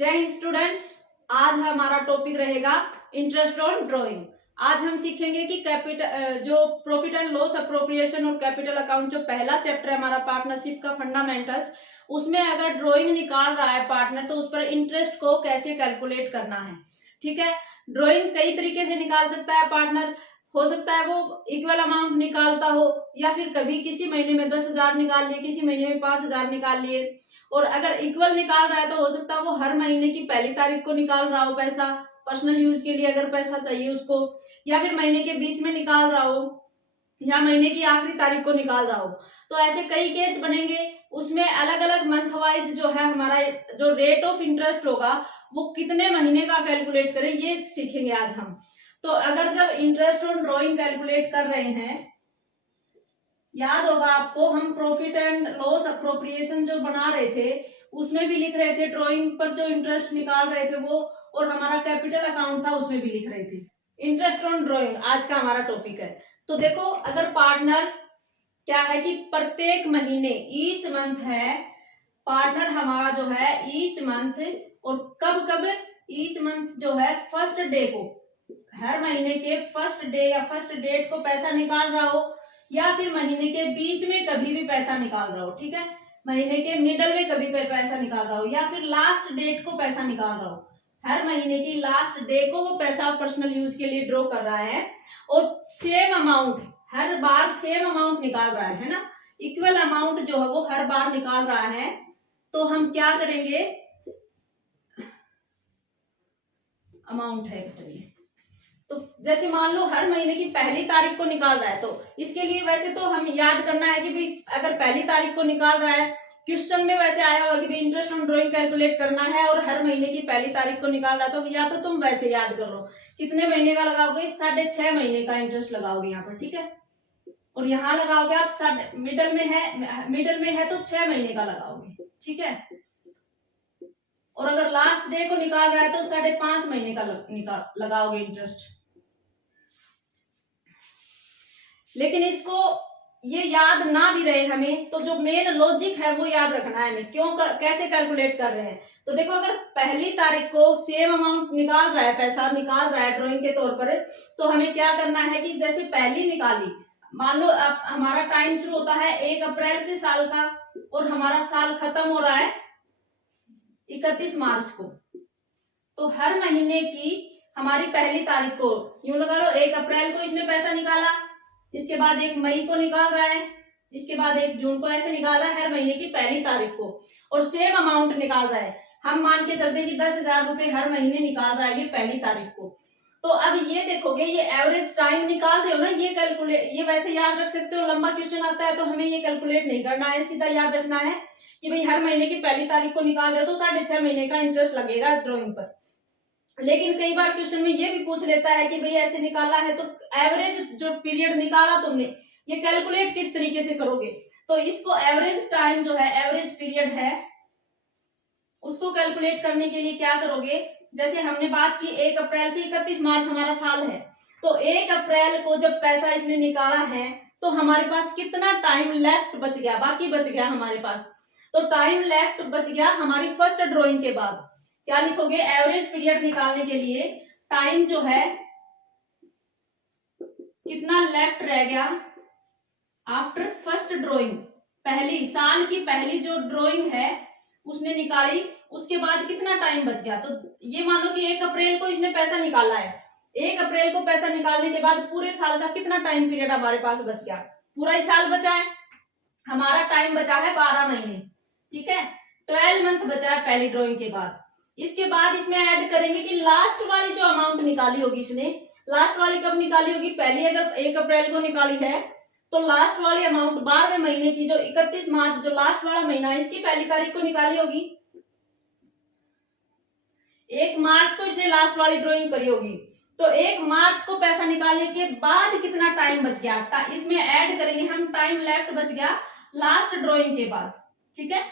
जय हिंद स्टूडेंट्स। आज हमारा टॉपिक रहेगा इंटरेस्ट ऑन ड्राइंग। आज हम सीखेंगे कि कैपिटल जो प्रॉफिट एंड लॉस अप्रोप्रिएशन और कैपिटल अकाउंट जो पहला चैप्टर है हमारा पार्टनरशिप का फंडामेंटल्स, उसमें अगर ड्राइंग निकाल रहा है पार्टनर तो उस पर इंटरेस्ट को कैसे कैलकुलेट करना है। ठीक है, ड्राइंग कई तरीके से निकाल सकता है पार्टनर। हो सकता है वो इक्वल अमाउंट निकालता हो, या फिर कभी किसी महीने में 10,000 निकाल लिए, किसी महीने में 5,000 निकाल लिए। और अगर इक्वल निकाल रहा है तो हो सकता है वो हर महीने की पहली तारीख को निकाल रहा हो पैसा, पर्सनल यूज के लिए अगर पैसा चाहिए उसको, या फिर महीने के बीच में निकाल रहा हो, या महीने की आखिरी तारीख को निकाल रहा हो। तो ऐसे कई केस बनेंगे, उसमें अलग अलग मंथ वाइज जो है हमारा जो रेट ऑफ इंटरेस्ट होगा वो कितने महीने का कैलकुलेट करें, ये सीखेंगे आज हम। तो अगर जब इंटरेस्ट ऑन ड्राइंग कैलकुलेट कर रहे हैं, याद होगा आपको, हम प्रॉफिट एंड लॉस अप्रोप्रिएशन जो बना रहे थे उसमें भी लिख रहे थे ड्राइंग पर जो इंटरेस्ट निकाल रहे थे वो, और हमारा कैपिटल अकाउंट था उसमें भी लिख रहे थे। इंटरेस्ट ऑन ड्राइंग आज का हमारा टॉपिक है। तो देखो, अगर पार्टनर क्या है कि प्रत्येक महीने ईच मंथ है, पार्टनर हमारा जो है ईच मंथ, और कब कब ईच मंथ जो है फर्स्ट डे को, हर महीने के फर्स्ट डे या फर्स्ट डेट को पैसा निकाल रहा हो, या फिर महीने के बीच में कभी भी पैसा निकाल रहा हो। ठीक है, महीने के मिडल में कभी भी पैसा निकाल रहा हो, या फिर लास्ट डेट को पैसा निकाल रहा हो। हर महीने की लास्ट डे को वो पैसा पर्सनल यूज के लिए ड्रॉ कर रहा है, और सेम अमाउंट हर बार सेम अमाउंट निकाल रहा है ना, इक्वल अमाउंट जो है वो हर बार निकाल रहा है। तो हम क्या करेंगे, अमाउंट है बताइए। तो जैसे मान लो हर महीने की पहली तारीख को निकाल रहा है, तो इसके लिए वैसे तो हम याद करना है कि भाई अगर पहली तारीख को निकाल रहा है, क्वेश्चन में वैसे आया होगा कि भाई इंटरेस्ट ऑन ड्राइंग कैलकुलेट करना है और हर महीने की पहली तारीख को निकाल रहा है, तो या तो तुम वैसे याद कर लो कितने महीने का लगाओगे, 6.5 महीने का इंटरेस्ट लगाओगे यहाँ पर। ठीक है, और यहाँ लगाओगे आप मिडल में है तो 6 महीने का लगाओगे। ठीक है, और अगर लास्ट डे को निकाल रहा है तो 5.5 महीने का लगाओगे इंटरेस्ट। लेकिन इसको ये याद ना भी रहे हमें, तो जो मेन लॉजिक है वो याद रखना है हमें, कैसे कैलकुलेट कर रहे हैं। तो देखो, अगर पहली तारीख को सेम अमाउंट निकाल रहा है, पैसा निकाल रहा है ड्राइंग के तौर पर, तो हमें क्या करना है कि जैसे पहली निकाली, मान लो अब हमारा टाइम शुरू होता है 1 अप्रैल से साल का, और हमारा साल खत्म हो रहा है 31 मार्च को। तो हर महीने की हमारी पहली तारीख को, यूं लगा लो 1 अप्रैल को इसने पैसा निकाला, इसके बाद 1 मई को निकाल रहा है, इसके बाद 1 जून को, ऐसे निकाल रहा है हर महीने की पहली तारीख को, और सेम अमाउंट निकाल रहा है। हम मान के चलते कि 10,000 रुपए हर महीने निकाल रहा है ये पहली तारीख को। तो अब ये देखोगे, ये एवरेज टाइम निकाल रहे हो ना, ये कैलकुलेट, ये वैसे याद रख सकते हो, लंबा क्वेश्चन आता है तो हमें ये कैलकुलेट नहीं करना है, सीधा याद रखना है कि भाई हर महीने की पहली तारीख को निकाल रहे हो तो 6.5 महीने का इंटरेस्ट लगेगा ड्रॉइंग पर। लेकिन कई बार क्वेश्चन में ये भी पूछ लेता है कि भाई ऐसे निकाला है तो एवरेज जो पीरियड निकाला तुमने, ये कैलकुलेट किस तरीके से करोगे। तो इसको एवरेज टाइम जो है, एवरेज पीरियड है, उसको कैलकुलेट करने के लिए क्या करोगे, जैसे हमने बात की 1 अप्रैल से 31 मार्च हमारा साल है, तो 1 अप्रैल को जब पैसा इसने निकाला है तो हमारे पास कितना टाइम लेफ्ट बच गया, बाकी बच गया हमारे पास। तो टाइम लेफ्ट बच गया हमारी फर्स्ट ड्रॉइंग के बाद। क्या लिखोगे, एवरेज पीरियड निकालने के लिए टाइम जो है कितना लेफ्ट रह गया आफ्टर फर्स्ट ड्रॉइंग, पहली साल की पहली जो ड्रॉइंग है उसने निकाली, उसके बाद कितना टाइम बच गया। तो ये मानो कि 1 अप्रैल को इसने पैसा निकाला है, 1 अप्रैल को पैसा निकालने के बाद पूरे साल का कितना टाइम पीरियड हमारे पास बच गया, पूरा ही साल बचा है, हमारा टाइम बचा है 12 महीने। ठीक है, 12 मंथ बचा है पहली ड्रॉइंग के बाद। इसके बाद इसमें ऐड करेंगे कि लास्ट वाली जो अमाउंट निकाली होगी इसने, लास्ट वाली कब निकाली होगी, पहली अगर 1 अप्रैल को निकाली है तो लास्ट वाली अमाउंट 12वें महीने की जो 31 मार्च जो लास्ट वाला महीना है इसकी पहली तारीख को निकाली होगी। 1 मार्च को इसने लास्ट वाली ड्रॉइंग करी होगी, तो 1 मार्च को पैसा निकालने के बाद कितना टाइम बच गया, इसमें ऐड करेंगे हम, टाइम लेफ्ट बच गया लास्ट ड्रॉइंग के बाद। ठीक है,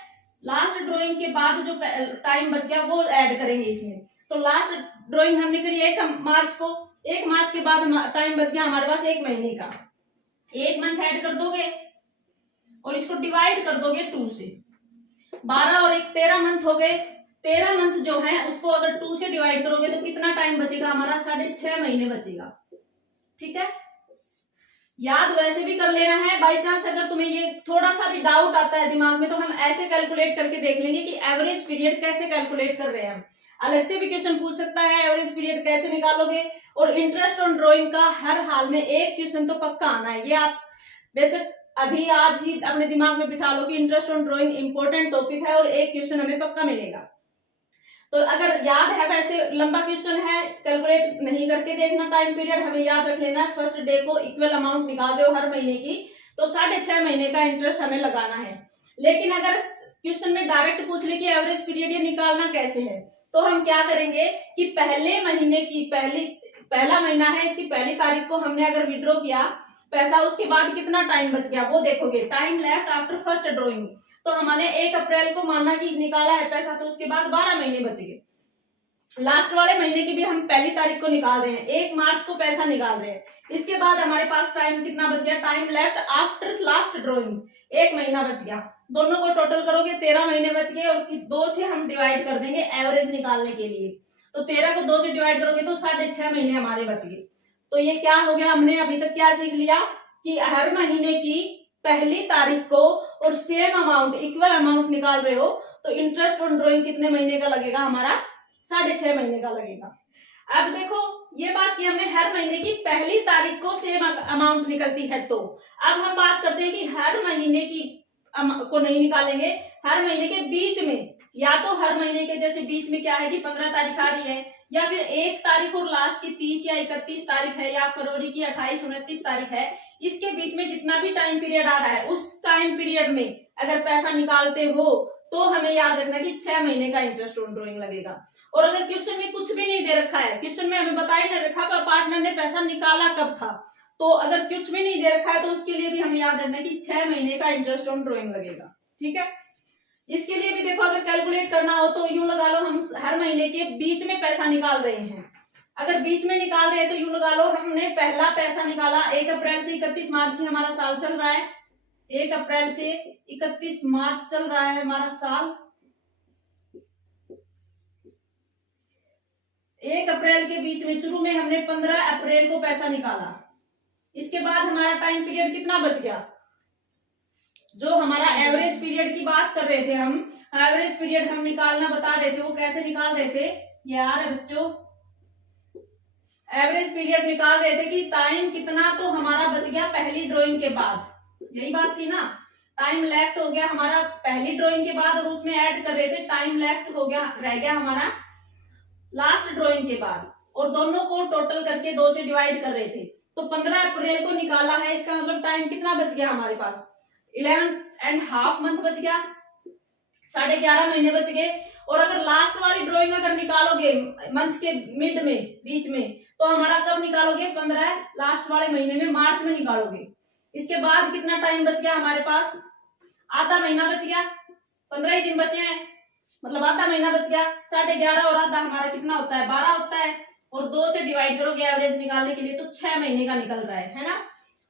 लास्ट ड्रॉइंग के बाद जो टाइम बच गया वो ऐड करेंगे इसमें। तो लास्ट ड्रॉइंग हमने करी 1 मार्च को, 1 मार्च के बाद टाइम बच गया हमारे पास 1 महीने का, 1 मंथ ऐड कर दोगे और इसको डिवाइड कर दोगे 2 से, 12 और 1 13 मंथ हो गए, 13 मंथ जो है उसको अगर 2 से डिवाइड करोगे तो कितना टाइम बचेगा हमारा? 6.5 महीने बचेगा। ठीक है, याद वैसे भी कर लेना है। बाई चांस अगर तुम्हें ये थोड़ा सा भी डाउट आता है दिमाग में तो हम ऐसे कैलकुलेट करके देख लेंगे कि एवरेज पीरियड कैसे कैलकुलेट कर रहे हैं। अलग से भी क्वेश्चन पूछ सकता है एवरेज पीरियड कैसे निकालोगे। और इंटरेस्ट ऑन ड्रॉइंग का हर हाल में एक क्वेश्चन तो पक्का आना है। ये आप बेसिक अभी आज ही अपने दिमाग में बिठा लो कि interest on drawing important topic है और एक क्वेश्चन हमें पक्का मिलेगा। तो अगर याद है, वैसे लंबा क्वेश्चन है, कैलकुलेट नहीं करके देखना टाइम पीरियड, हमें याद रख लेना है फर्स्ट डे को इक्वल अमाउंट निकाल रहे हो हर महीने की तो 6.5 महीने का इंटरेस्ट हमें लगाना है। लेकिन अगर क्वेश्चन में डायरेक्ट पूछ ले कि एवरेज पीरियड ये निकालना कैसे है तो हम क्या करेंगे कि पहले महीने की पहला महीना है, इसकी पहली तारीख को हमने अगर विड्रॉ किया पैसा, उसके बाद कितना टाइम बच गया वो देखोगे। Time left after first drawing, तो हमने 1 अप्रैल को माना कि निकाला है पैसा तो उसके बाद 12 महीने बच गए। लास्ट वाले महीने की भी हम पहली तारीख को निकाल रहे हैं, 1 मार्च को पैसा निकाल रहे हैं। इसके बाद हमारे पास टाइम कितना बच गया? Time left after last drawing 1 महीना बच गया। दोनों को टोटल करोगे 13 महीने बच गए और 2 से हम डिवाइड कर देंगे एवरेज निकालने के लिए। तो 13 को 2 से डिवाइड करोगे तो 6.5 महीने हमारे बच गए। तो ये क्या हो गया? हमने अभी तक क्या सीख लिया कि हर महीने की पहली तारीख को और सेम अमाउंट इक्वल अमाउंट निकाल रहे हो तो इंटरेस्ट ऑन ड्रॉइंग कितने महीने का लगेगा? हमारा 6.5 महीने का लगेगा। अब देखो ये बात की हमने हर महीने की पहली तारीख को सेम अमाउंट निकलती है। तो अब हम बात करते हैं कि हर महीने की को नहीं निकालेंगे, हर महीने के बीच में, या तो हर महीने के जैसे बीच में क्या है कि 15 तारीख आ रही है, या फिर 1 तारीख और लास्ट की 30 या 31 तारीख है, या फरवरी की 28 29 तारीख है, इसके बीच में जितना भी टाइम पीरियड आ रहा है उस टाइम पीरियड में अगर पैसा निकालते हो तो हमें याद रखना कि 6 महीने का इंटरेस्ट ऑन ड्रॉइंग लगेगा। और अगर क्वेश्चन में कुछ भी नहीं दे रखा है, क्वेश्चन में हमें बताया नहीं रखा पर पार्टनर ने पैसा निकाला कब था, तो अगर कुछ भी नहीं दे रखा है तो उसके लिए भी हमें याद रखना कि 6 महीने का इंटरेस्ट ऑन ड्रॉइंग लगेगा। ठीक है, इसके लिए भी देखो अगर कैलकुलेट करना हो तो यूं लगा लो हम हर महीने के बीच में पैसा निकाल रहे हैं। अगर बीच में निकाल रहे हैं तो यूं लगा लो हमने पहला पैसा निकाला 1 अप्रैल से 31 मार्च ही हमारा साल चल रहा है, 1 अप्रैल से 31 मार्च चल रहा है हमारा साल। 1 अप्रैल के बीच में शुरू में हमने 15 अप्रैल को पैसा निकाला। इसके बाद हमारा टाइम पीरियड कितना बच गया? जो हमारा एवरेज पीरियड की बात कर रहे थे हम, एवरेज पीरियड हम निकालना बता रहे थे, वो कैसे निकाल रहे थे यार बच्चों? एवरेज पीरियड निकाल रहे थे कि टाइम कितना तो हमारा बच गया पहली ड्राइंग के बाद, यही बात थी ना। टाइम लेफ्ट हो गया हमारा पहली ड्राइंग के बाद और उसमें ऐड कर रहे थे टाइम लेफ्ट हो गया, रह गया हमारा लास्ट ड्राइंग के बाद, और दोनों को टोटल करके 2 से डिवाइड कर रहे थे। तो 15 अप्रैल को निकाला है, इसका मतलब टाइम कितना बच गया हमारे पास? 11.5 मंथ बच गया, 11.5 महीने बच गए। और अगर लास्ट वाली ड्राइंग अगर निकालोगे मंथ के मिड में, बीच में, तो हमारा कब निकालोगे? 15 लास्ट वाले महीने में, मार्च में निकालोगे। इसके बाद कितना टाइम बच गया हमारे पास? आधा महीना बच गया, 15 ही दिन बचे हैं, मतलब आधा महीना बच गया। 11.5 और आधा हमारा कितना होता है? 12 होता है, और 2 से डिवाइड करोगे एवरेज निकालने के लिए तो 6 महीने का निकल रहा है ना।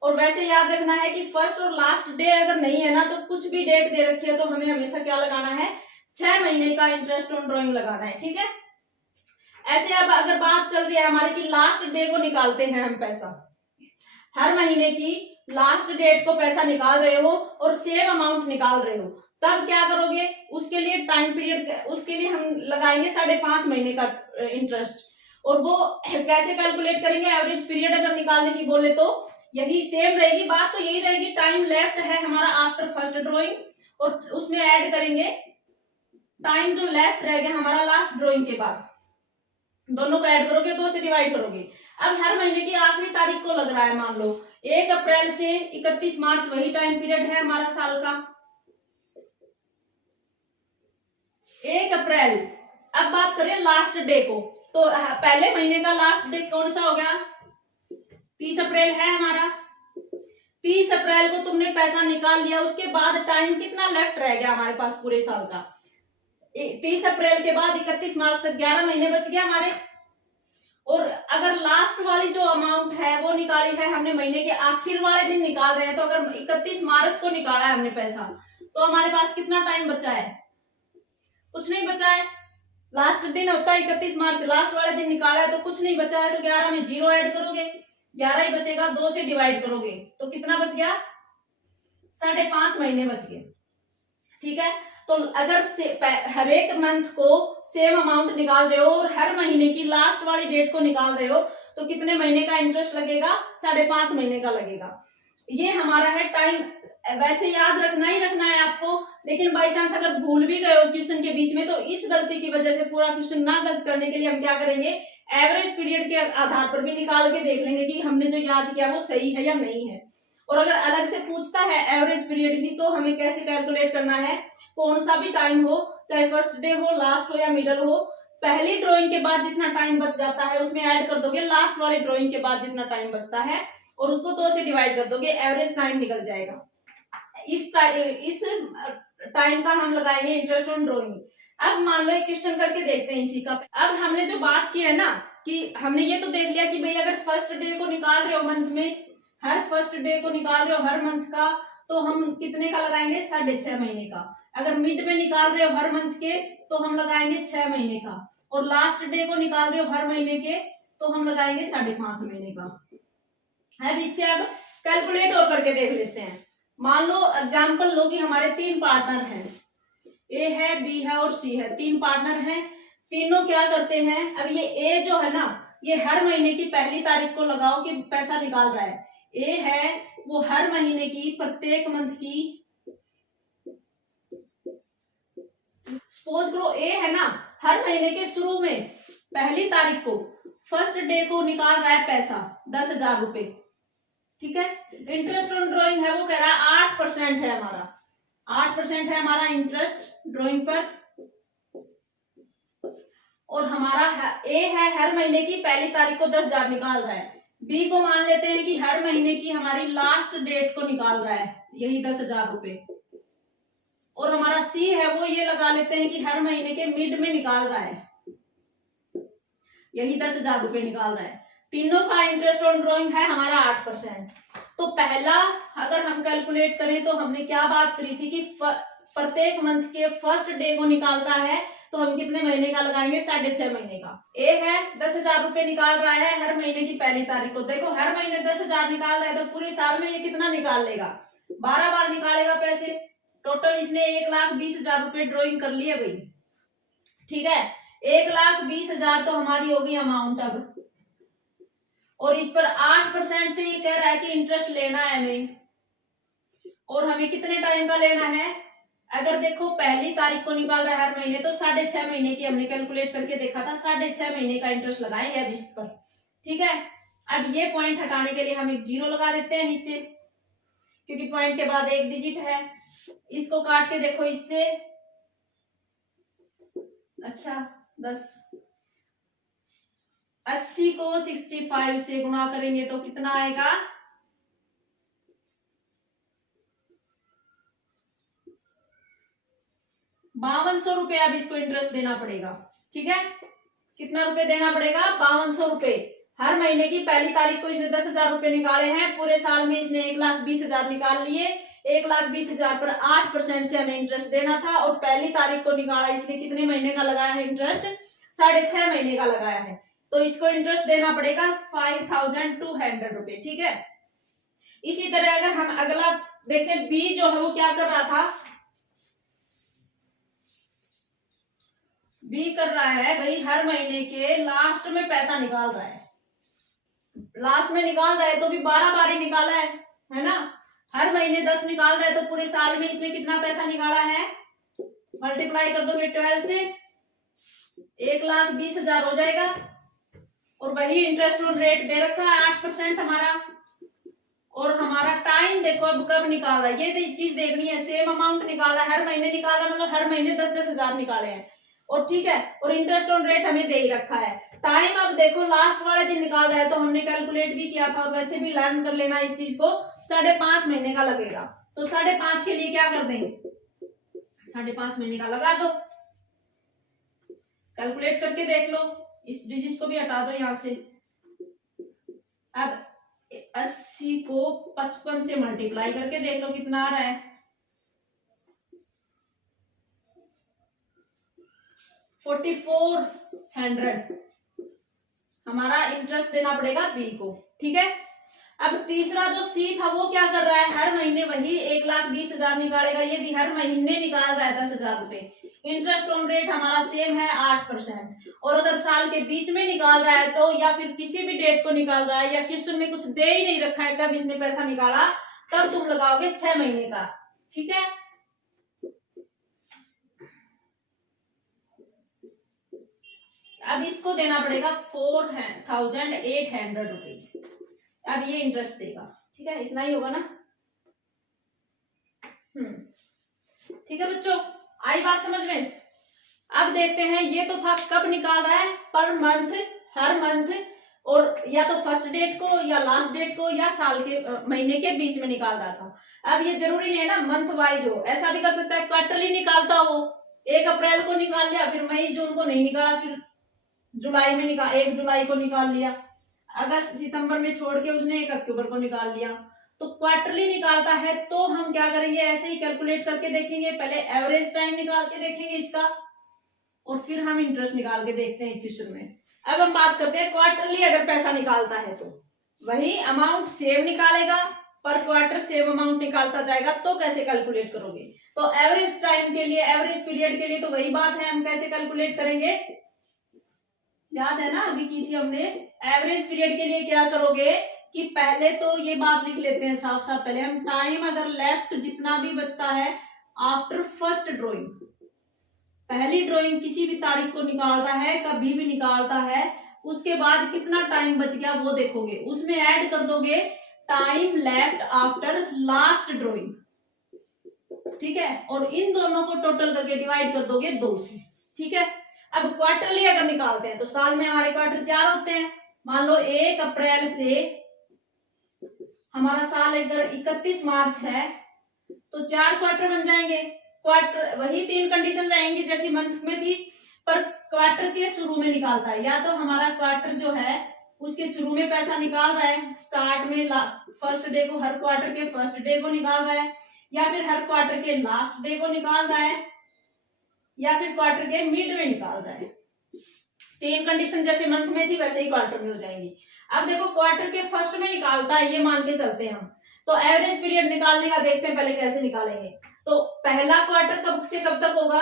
और वैसे याद रखना है कि फर्स्ट और लास्ट डे अगर नहीं है ना तो कुछ भी डेट दे रखी है तो हमें हमेशा क्या लगाना है? 6 महीने का इंटरेस्ट ऑन ड्रॉइंग लगाना है। ठीक है, ऐसे अब अगर बात चल रही है हमारे की लास्ट डे को निकालते हैं हम पैसा, हर महीने की लास्ट डेट को पैसा निकाल रहे हो और सेम अमाउंट निकाल रहे हो, तब क्या करोगे? उसके लिए टाइम पीरियड, उसके लिए हम लगाएंगे 5.5 महीने का इंटरेस्ट। और वो कैसे कैलकुलेट करेंगे? एवरेज पीरियड अगर निकालने की बोले तो यही सेम रहेगी बात, तो यही रहेगी टाइम लेफ्ट है हमारा आफ्टर फर्स्ट ड्राइंग, और उसमें ऐड करेंगे टाइम जो लेफ्ट रह गया हमारा लास्ट ड्राइंग के बाद, दोनों को ऐड करोगे, 2 से डिवाइड करोगे। अब हर महीने की आखिरी तारीख को लग रहा है, मान लो 1 अप्रैल से 31 मार्च वही टाइम पीरियड है हमारा साल का, 1 अप्रैल। अब बात करें लास्ट डे को, तो पहले महीने का लास्ट डे कौन सा हो गया? 30 अप्रैल है हमारा। 30 अप्रैल को तुमने पैसा निकाल लिया, उसके बाद टाइम कितना लेफ्ट रह गया हमारे पास पूरे साल का? 30 अप्रैल के बाद 31 मार्च तक 11 महीने बच गया हमारे। और अगर लास्ट वाली जो अमाउंट है वो निकाली है हमने महीने के आखिर वाले दिन निकाल रहे हैं, तो अगर 31 मार्च को निकाला है हमने पैसा, तो हमारे पास कितना टाइम बचा है? कुछ नहीं बचा है। लास्ट दिन होता है 31 मार्च, लास्ट वाले दिन निकाला है तो कुछ नहीं बचा है, तो 11 में 0 ऐड करोगे, 11 ही बचेगा, 2 से डिवाइड करोगे तो कितना बच गया, 5.5 महीने बच गए। ठीक है, तो अगर हर एक मंथ को सेम अमाउंट निकाल रहे हो और हर महीने की लास्ट वाली डेट को निकाल रहे हो तो कितने महीने का इंटरेस्ट लगेगा, 5.5 महीने का लगेगा। ये हमारा है टाइम। वैसे याद रखना ही रखना है आपको, लेकिन बाई चांस अगर भूल भी गए हो क्वेश्चन के बीच में तो इस गलती की वजह से पूरा क्वेश्चन ना गलत करने के लिए हम क्या करेंगे, एवरेज पीरियड के आधार पर भी निकाल के देख लेंगे कि हमने जो याद किया वो सही है या नहीं है। और अगर अलग से पूछता है एवरेज पीरियड ही, तो हमें कैसे कैलकुलेट करना है, कौन सा भी टाइम हो, चाहे फर्स्ट डे हो, लास्ट हो या मिडल हो, पहली ड्राइंग के बाद जितना टाइम बच जाता है उसमें ऐड कर दोगे लास्ट वाली ड्राइंग के बाद जितना टाइम बचता है और उसको 2 से डिवाइड कर दोगे, एवरेज टाइम निकल जाएगा। इस टाइम का हम लगाएंगे इंटरेस्ट ऑन ड्राइंग। अब मान लो एक क्वेश्चन करके देखते हैं इसी का। अब हमने जो बात की है ना कि हमने ये तो देख लिया कि भाई अगर फर्स्ट डे को निकाल रहे हो मंथ में, हर फर्स्ट डे को निकाल रहे हो हर मंथ का, तो हम कितने का लगाएंगे, 6.5 महीने का। अगर मिड में निकाल रहे हो हर मंथ के तो हम लगाएंगे 6 महीने का, और लास्ट डे को निकाल रहे हो हर महीने के तो हम लगाएंगे 5.5 महीने का। अब इससे अब कैलकुलेट और करके देख लेते हैं। मान लो एग्जाम्पल लो कि हमारे 3 पार्टनर हैं, ए है, बी है और सी है, 3 पार्टनर हैं। तीनों क्या करते हैं, अब ये ए जो है ना, ये हर महीने की पहली तारीख को लगाओ कि पैसा निकाल रहा है। ए है वो हर महीने की, प्रत्येक मंथ की, सपोज करो ए है ना, हर महीने के शुरू में पहली तारीख को फर्स्ट डे को निकाल रहा है पैसा 10,000 रुपए। ठीक है, इंटरेस्ट ऑन ड्राइंग है वो कह रहा है 8% है हमारा, 8% है हमारा इंटरेस्ट ड्राइंग पर। और हमारा ए है हर महीने की पहली तारीख को 10,000 निकाल रहा है। बी को मान लेते हैं कि हर महीने की हमारी लास्ट डेट को निकाल रहा है, यही 10,000 रुपए। और हमारा सी है वो ये लगा लेते हैं कि हर महीने के मिड में निकाल रहा है, यही 10,000 रुपए निकाल रहा है। तीनों का इंटरेस्ट ऑन ड्राइंग है हमारा 8%। तो पहला अगर हम कैलकुलेट करें तो हमने क्या बात करी थी कि प्रत्येक मंथ के फर्स्ट डे को निकालता है तो हम कितने महीने का लगाएंगे, 6.5 महीने का। ए है 10,000 रुपए निकाल रहा है हर महीने की पहली तारीख को। देखो हर महीने 10,000 निकाल रहा है तो पूरे साल में ये कितना निकाल लेगा, 12 बार निकालेगा पैसे। टोटल इसने 1,20,000 रुपए ड्रॉइंग कर लिए भाई। ठीक है, 1,20,000 तो हमारी होगी अमाउंट अब, और इस पर 8% से ये कह रहा है कि इंटरेस्ट लेना है हमें, और हमें कितने टाइम का लेना है। अगर देखो पहली तारीख को निकाल रहा है हर महीने तो 6.5 महीने की हमने कैलकुलेट करके देखा था, 6.5 महीने का इंटरेस्ट लगाएंगे अब इस पर। ठीक है, अब ये पॉइंट हटाने के लिए हम एक 0 लगा देते हैं नीचे, क्योंकि पॉइंट के बाद एक डिजिट है। इसको काट के देखो इससे, अच्छा 10, 80 को 65 से गुणा करेंगे तो कितना आएगा, 5200 रुपए अब इसको इंटरेस्ट देना पड़ेगा। ठीक है, कितना रुपए देना पड़ेगा, 5200 रुपए। हर महीने की पहली तारीख को इसने 10,000 रुपए निकाले हैं, पूरे साल में इसने 1,20,000 निकाल लिए। 1,20,000 पर 8% से हमें इंटरेस्ट देना था, और पहली तारीख को निकाला इसने, कितने महीने का लगाया है इंटरेस्ट, 6.5 महीने का लगाया है, तो इसको इंटरेस्ट देना पड़ेगा 5,200 रुपए। ठीक है, इसी तरह अगर हम अगला देखें, बी जो है वो क्या कर रहा था, बी कर रहा है भाई हर महीने के लास्ट में पैसा निकाल रहा है, लास्ट में निकाल रहा है तो भी 12 बार ही निकाला है ना। हर महीने 10 निकाल रहा है तो पूरे साल में इसने कितना पैसा निकाला है, मल्टीप्लाई कर दोगे 12 से, 1,20,000 हो जाएगा। और वही इंटरेस्ट ऑन रेट दे रखा है 8% हमारा। और हमारा टाइम देखो अब कब निकाल रहा है, ये चीज देखनी है। सेम अमाउंट निकाल रहा है, हर महीने निकाल रहा है, मतलब हर महीने 10,000 निकाले हैं। और ठीक है, और इंटरेस्ट ऑन रेट हमें दे ही रखा है। टाइम अब देखो लास्ट वाले दिन निकाल रहा है, तो हमने कैलकुलेट भी किया था, और वैसे भी लर्न कर लेना इस चीज को, 5.5 महीने का लगेगा। तो 5.5 के लिए क्या कर देंगे, 5.5 महीने का लगा दो, कैलकुलेट करके देख लो। इस डिजिट को भी हटा दो यहां से। अब 80 को 55 से मल्टीप्लाई करके देख लो कितना आ रहा है, 4400 हमारा इंटरेस्ट देना पड़ेगा बी को। ठीक है, अब तीसरा जो सी था वो क्या कर रहा है, हर महीने वही 1,20,000 निकालेगा, ये भी हर महीने निकाल रहा है 10,000 रुपए। इंटरेस्ट ऑन रेट हमारा सेम है 8%। और अगर साल के बीच में निकाल रहा है तो, या फिर किसी भी डेट को निकाल रहा है, या क्वेश्चन में कुछ दे ही नहीं रखा है कब इसने पैसा निकाला, तब तुम लगाओगे 6 महीने का। ठीक है, अब इसको देना पड़ेगा 4,800 रुपीज। अब ये इंटरेस्ट देगा। ठीक है, इतना ही होगा ना। ठीक है बच्चों, आई बात समझ में। अब देखते हैं, ये तो था कब निकाल रहा है, पर मंथ, हर मंथ, और या तो फर्स्ट डेट को या लास्ट डेट को या साल के महीने के बीच में निकाल रहा था। अब ये जरूरी नहीं है ना मंथ वाइज हो, ऐसा भी कर सकता है क्वार्टरली निकालता हो, 1 अप्रैल को निकाल लिया, फिर मई जून को नहीं निकाला, फिर जुलाई में निकाल 1 जुलाई को निकाल लिया, अगस्त सितंबर में छोड़ के उसने 1 अक्टूबर को निकाल लिया। तो क्वार्टरली निकालता है तो हम क्या करेंगे, ऐसे ही कैलकुलेट करके देखेंगे, पहले एवरेज टाइम निकाल के देखेंगे इसका, और फिर हम इंटरेस्ट निकाल के देखते हैं क्वेश्चन में। अब हम बात करते हैं क्वार्टरली अगर पैसा निकालता है तो वही अमाउंट सेम निकालेगा, पर क्वार्टर सेम अमाउंट निकालता जाएगा, तो कैसे कैलकुलेट करोगे। तो एवरेज टाइम के लिए, एवरेज पीरियड के लिए तो वही बात है, हम कैसे कैलकुलेट करेंगे, याद है ना अभी की थी हमने। एवरेज पीरियड के लिए क्या करोगे कि पहले तो ये बात लिख लेते हैं साफ साफ, पहले हम टाइम अगर लेफ्ट जितना भी बचता है आफ्टर फर्स्ट ड्रॉइंग, पहली ड्रॉइंग किसी भी तारीख को निकालता है, कभी भी निकालता है, उसके बाद कितना टाइम बच गया वो देखोगे, उसमें ऐड कर दोगे time left after last drawing. ठीक है, और इन दोनों को टोटल करके डिवाइड कर दोगे 2 से। ठीक है, अब क्वार्टरली अगर निकालते हैं तो साल में हमारे क्वार्टर 4 होते हैं। मान लो 1 अप्रैल से हमारा साल अगर 31 मार्च है तो 4 क्वार्टर बन जाएंगे। क्वार्टर वही 3 कंडीशन रहेंगी जैसी मंथ में थी, पर क्वार्टर के शुरू में निकालता है, या तो हमारा क्वार्टर जो है उसके शुरू में पैसा निकाल रहा है, स्टार्ट में फर्स्ट डे को, हर क्वार्टर के फर्स्ट डे को निकाल रहा है, या फिर हर क्वार्टर के लास्ट डे को निकाल रहा है, या फिर क्वार्टर के मिड में निकाल रहा है। 3 कंडीशन जैसे मंथ में थी वैसे ही क्वार्टर में हो जाएंगी। अब देखो क्वार्टर के फर्स्ट में निकालता है, ये मान के चलते हैं हम, तो एवरेज पीरियड निकालने का देखते हैं पहले कैसे निकालेंगे। तो पहला क्वार्टर कब से कब तक होगा,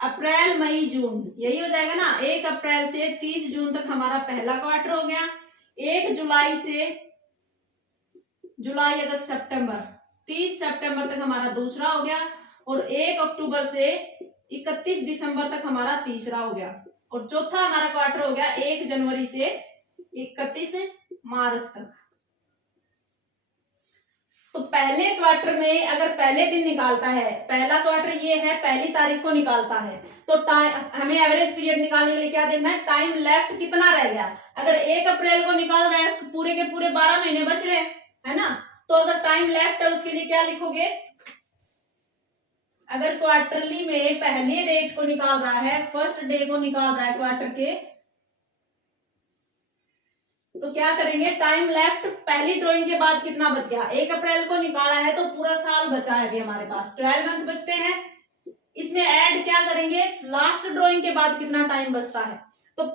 अप्रैल मई जून, यही हो जाएगा ना। 1 अप्रैल से 30 जून तक हमारा पहला क्वार्टर हो गया। 1 जुलाई से जुलाई अगस्त सितंबर 30 सितंबर तक हमारा दूसरा हो गया, और 1 अक्टूबर से 31 दिसंबर तक हमारा तीसरा हो गया, और चौथा हमारा क्वार्टर हो गया 1 जनवरी से 31 मार्च तक। तो पहले क्वार्टर में अगर पहले दिन निकालता है, पहला क्वार्टर ये है, पहली तारीख को निकालता है, तो हमें एवरेज पीरियड निकालने के लिए क्या देखना है, टाइम लेफ्ट कितना रह गया। अगर 1 अप्रैल को निकाल रहा है, पूरे के पूरे 12 महीने बच रहे हैं, है ना, तो अगर टाइम लेफ्ट है उसके लिए क्या लिखोगे, अगर क्वार्टरली में पहले डेट को निकाल रहा है, फर्स्ट डे को निकाल रहा है क्वार्टर के, तो क्या करेंगे, टाइम लेफ्ट पहली ड्राइंग के बाद कितना बच गया, 1 अप्रैल को निकाला है तो पूरा साल बचा है अभी हमारे पास, 12 मंथ बचते हैं। इसमें ऐड क्या करेंगे, लास्ट ड्राइंग के बाद कितना टाइम बचता है, तो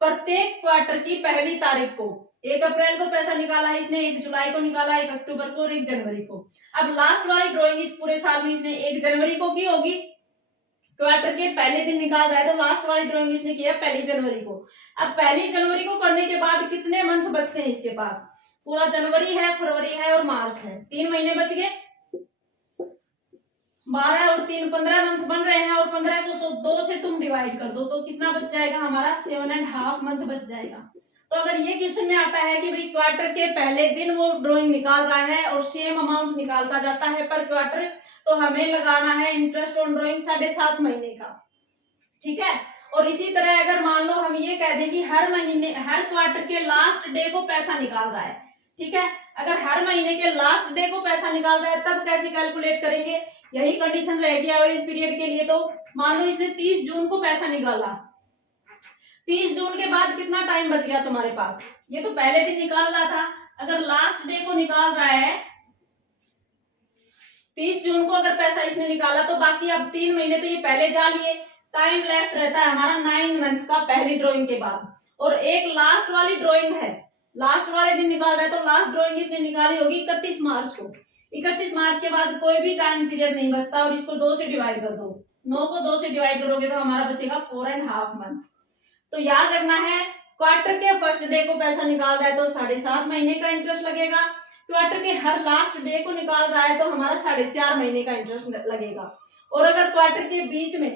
प्रत्येक क्वार्टर की पहली तारीख को, 1 अप्रैल को पैसा निकाला है इसने, 1 जुलाई को निकाला, 1 अक्टूबर को और 1 जनवरी को। अब लास्ट वाली ड्राइंग इस पूरे साल में इसने 1 जनवरी को की होगी, क्वार्टर के पहले दिन निकाल रहा है तो लास्ट वाली ड्राइंग इसने किया 1 जनवरी को। अब 1 जनवरी को करने के बाद कितने मंथ बचते हैं इसके पास, पूरा जनवरी है, फरवरी है और मार्च है, 3 महीने बच गए, 12 और 3 15 मंथ बन रहे हैं, और 15 को 2 से तुम डिवाइड कर दो तो कितना बच जाएगा हमारा, 7.5 मंथ बच जाएगा। तो अगर ये क्वेश्चन में आता है कि भाई क्वार्टर के पहले दिन वो ड्राइंग निकाल रहा है और सेम अमाउंट निकालता जाता है पर क्वार्टर, तो हमें लगाना है इंटरेस्ट ऑन ड्राइंग 7.5 महीने का। ठीक है, और इसी तरह अगर मान लो हम ये कह दें कि हर महीने, हर क्वार्टर के लास्ट डे को पैसा निकाल रहा है, ठीक है, अगर हर महीने के लास्ट डे को पैसा निकाल रहा है तब कैसे कैलकुलेट करेंगे, यही कंडीशन रहेगी एवरेज पीरियड के लिए। तो मान लो इसने 30 जून को पैसा निकाला, 30 जून के बाद कितना टाइम बच गया तुम्हारे पास, ये तो पहले दिन निकाल रहा था, अगर लास्ट डे को निकाल रहा है 30 जून को अगर पैसा इसने निकाला तो बाकी अब 3 महीने तो ये पहले जा लिए, टाइम लेफ्ट रहता है हमारा 9 मंथ का पहली ड्राइंग के बाद, और एक लास्ट वाली ड्राइंग है, लास्ट वाले दिन निकाल रहा है, तो लास्ट ड्राइंग इसने निकाली होगी 31 मार्च को। 31 मार्च के बाद कोई भी टाइम पीरियड नहीं बचता, और इसको 2 से डिवाइड कर दो, 9 को 2 से डिवाइड करोगे तो हमारा बचेगा 4.5 मंथ। तो याद रखना है, क्वार्टर के फर्स्ट डे को पैसा निकाल रहा है तो 7.5 महीने का इंटरेस्ट लगेगा, क्वार्टर के हर लास्ट डे को निकाल रहा है तो हमारा 4.5 महीने का इंटरेस्ट लगेगा। और अगर क्वार्टर के बीच में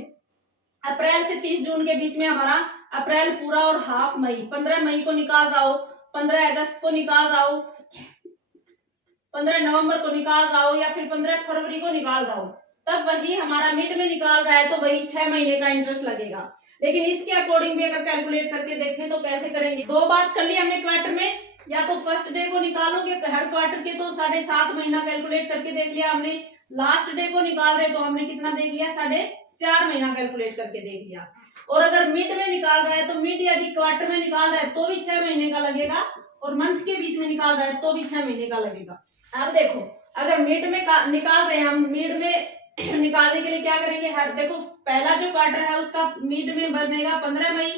अप्रैल से 30 जून के बीच में हमारा अप्रैल पूरा और हाफ मई, 15 मई को निकाल रहा हो, 15 अगस्त को निकाल रहा हो, 15 नवंबर को निकाल रहा हो, या फिर 15 फरवरी को निकाल रहा हो, तब वही हमारा मिड में निकाल रहा है तो वही 6 महीने का इंटरेस्ट लगेगा। लेकिन इसके अकॉर्डिंग भी अगर कैलकुलेट करके देखें तो कैसे करेंगे, 2 बात कर ली हमने क्वार्टर में, या तो फर्स्ट डे को निकालोगे हर क्वार्टर के तो 7.5 महीना कैलकुलेट करके देख लिया हमने, लास्ट डे को निकाल रहे तो हमने कितना देख लिया, 4.5 महीना कैलकुलेट करके देख लिया। और अगर मिड में निकाल रहा है तो मिड यदि क्वार्टर में निकाल रहा है तो भी 6 महीने का लगेगा, और मंथ के बीच में निकाल रहा है तो भी 6 महीने का लगेगा। अब देखो, अगर मिड में निकाल रहे हैं हम, मिड में निकालने के लिए क्या करेंगे, हर देखो पहला जो क्वार्टर है उसका मिड में बनेगा 15 मई,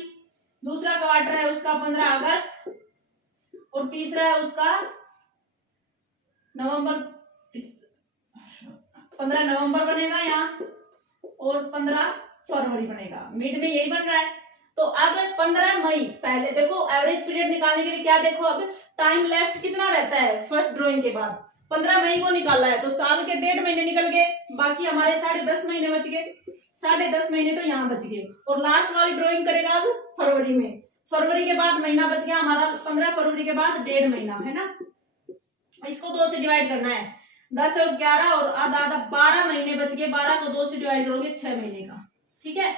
दूसरा क्वार्टर है उसका 15 अगस्त, और तीसरा है उसका नवंबर, 15 नवंबर बनेगा यहाँ, और 15 फरवरी बनेगा, मिड में यही बन रहा है। तो अब 15 मई, पहले देखो एवरेज पीरियड निकालने के लिए क्या देखो, अब टाइम लेफ्ट कितना रहता है फर्स्ट ड्राइंग के बाद, 15 मई को निकाला है तो साल के 1.5 महीने निकल गए, बाकी हमारे 10.5 महीने बच गए, 10.5 महीने तो यहाँ बच गए। और लास्ट वाली ड्राइंग करेगा अब फरवरी में, फरवरी के बाद महीना बच गया हमारा, 15 फरवरी के बाद 1.5 महीना है ना, इसको 2 से डिवाइड करना है, 10 और 11 और आधा 12 महीने बच गए, 12 को 2 से डिवाइड करोगे 6 महीने का। ठीक है,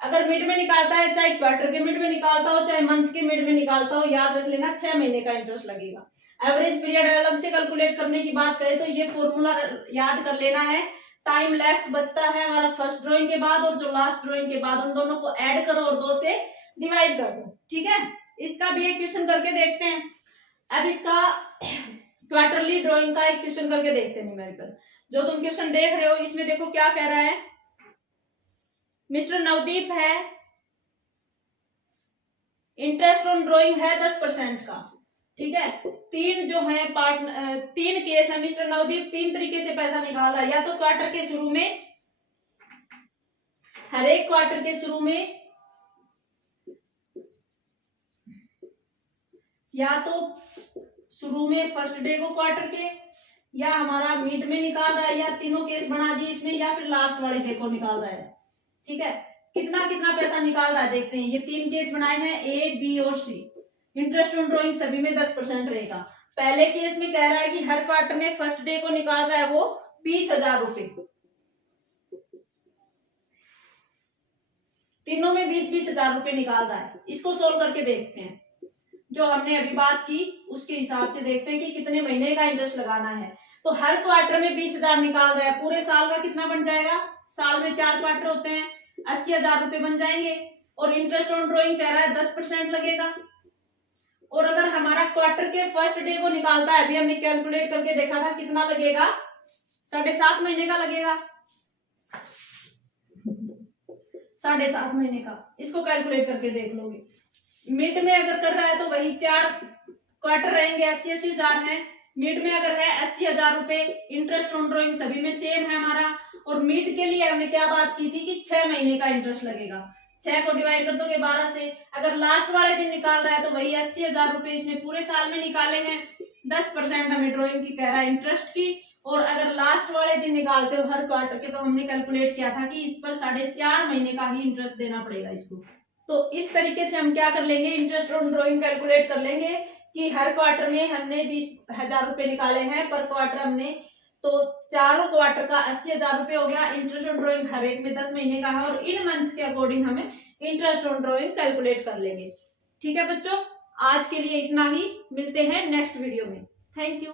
अगर मिड में निकालता है, चाहे क्वार्टर के मिड में निकालता हो चाहे मंथ के मिड में निकालता हो, याद रख लेना 6 महीने का इंटरेस्ट लगेगा। एवरेज पीरियड अलग से कैलकुलेट करने की बात करें तो ये फॉर्मूला याद कर लेना है, टाइम लेफ्ट बचता है हमारा फर्स्ट ड्राइंग के बाद और जो लास्ट ड्राइंग के बाद, उन दोनों को ऐड करो और 2 से डिवाइड कर दो। ठीक है, इसका भी एक क्वेश्चन करके देखते हैं। अब इसका क्वार्टरली ड्राइंग का एक क्वेश्चन करके देखते हैं न्यूमेरिकल, जो तुम क्वेश्चन देख रहे हो इसमें देखो क्या कह रहा है, मिस्टर नवदीप है, इंटरेस्ट ऑन ड्राइंग है 10% का। ठीक है, 3 जो है पार्ट 3 केस है, मिस्टर नवदीप 3 तरीके से पैसा निकाल रहा है, या तो क्वार्टर के शुरू में, हर एक क्वार्टर के शुरू में, या तो शुरू में फर्स्ट डे को क्वार्टर के, या हमारा मिड में निकाल रहा है, या तीनों केस बना दिए इसने, या फिर लास्ट वाले डे को निकाल रहा है। ठीक है, कितना कितना पैसा निकाल रहा है देखते हैं। ये 3 केस बनाए हैं, ए बी और सी। इंटरेस्ट ऑन ड्राइंग सभी में 10% रहेगा। पहले केस में कह रहा है कि हर क्वार्टर में फर्स्ट डे को निकाल रहा है वो 20,000 रुपए, तीनों में 20,000 रुपए निकाल रहा है। इसको सोल्व करके देखते हैं, जो हमने अभी बात की उसके हिसाब से देखते हैं कि कितने महीने का इंटरेस्ट लगाना है। तो हर क्वार्टर में 20,000 निकाल रहा है, पूरे साल का कितना बन जाएगा, साल में 4 क्वार्टर होते हैं, 80,000 रुपए बन जाएंगे। और इंटरेस्ट ऑन ड्राइंग कह रहा है 10% लगेगा। और अगर हमारा क्वार्टर के फर्स्ट डे को निकालता है, अभी हमने कैलकुलेट करके देखा था कितना लगेगा, 7.5 महीने का लगेगा, 7.5 महीने का। इसको कैलकुलेट करके देख लोगे। मिड में अगर कर रहा है तो वही 4 क्वार्टर रहेंगे, 80,000 है। मिड में अगर है 80,000 रुपए, इंटरेस्ट ऑन ड्राइंग सभी में सेम है हमारा। और मिड के लिए हमने क्या बात की थी कि 6 महीने का इंटरेस्ट लगेगा। 6 को डिवाइड कर दोगे 12 से। अगर लास्ट वाले दिन निकाल रहा है तो वही 80,000 रुपए इसने पूरे साल में निकाले हैं। 10% हमें ड्राइंग की कह रहा है इंटरेस्ट की। और अगर लास्ट वाले दिन निकालते हो हर क्वार्टर के, तो हमने कैलकुलेट किया था कि इस पर 4.5 महीने का ही इंटरेस्ट देना पड़ेगा इसको। तो इस तरीके से हम क्या कर लेंगे, इंटरेस्ट ऑन ड्राइंग कैलकुलेट कर लेंगे कि हर क्वार्टर में हमने 20,000 रुपए निकाले हैं, पर क्वार्टर हमने, तो चारों क्वार्टर का 80,000 रुपए हो गया। इंटरेस्ट ऑन ड्राइंग हर एक में 10 महीने का है, और इन मंथ के अकॉर्डिंग हमें इंटरेस्ट ऑन ड्राइंग कैलकुलेट कर लेंगे। ठीक है बच्चों, आज के लिए इतना ही, मिलते हैं नेक्स्ट वीडियो में। Thank you.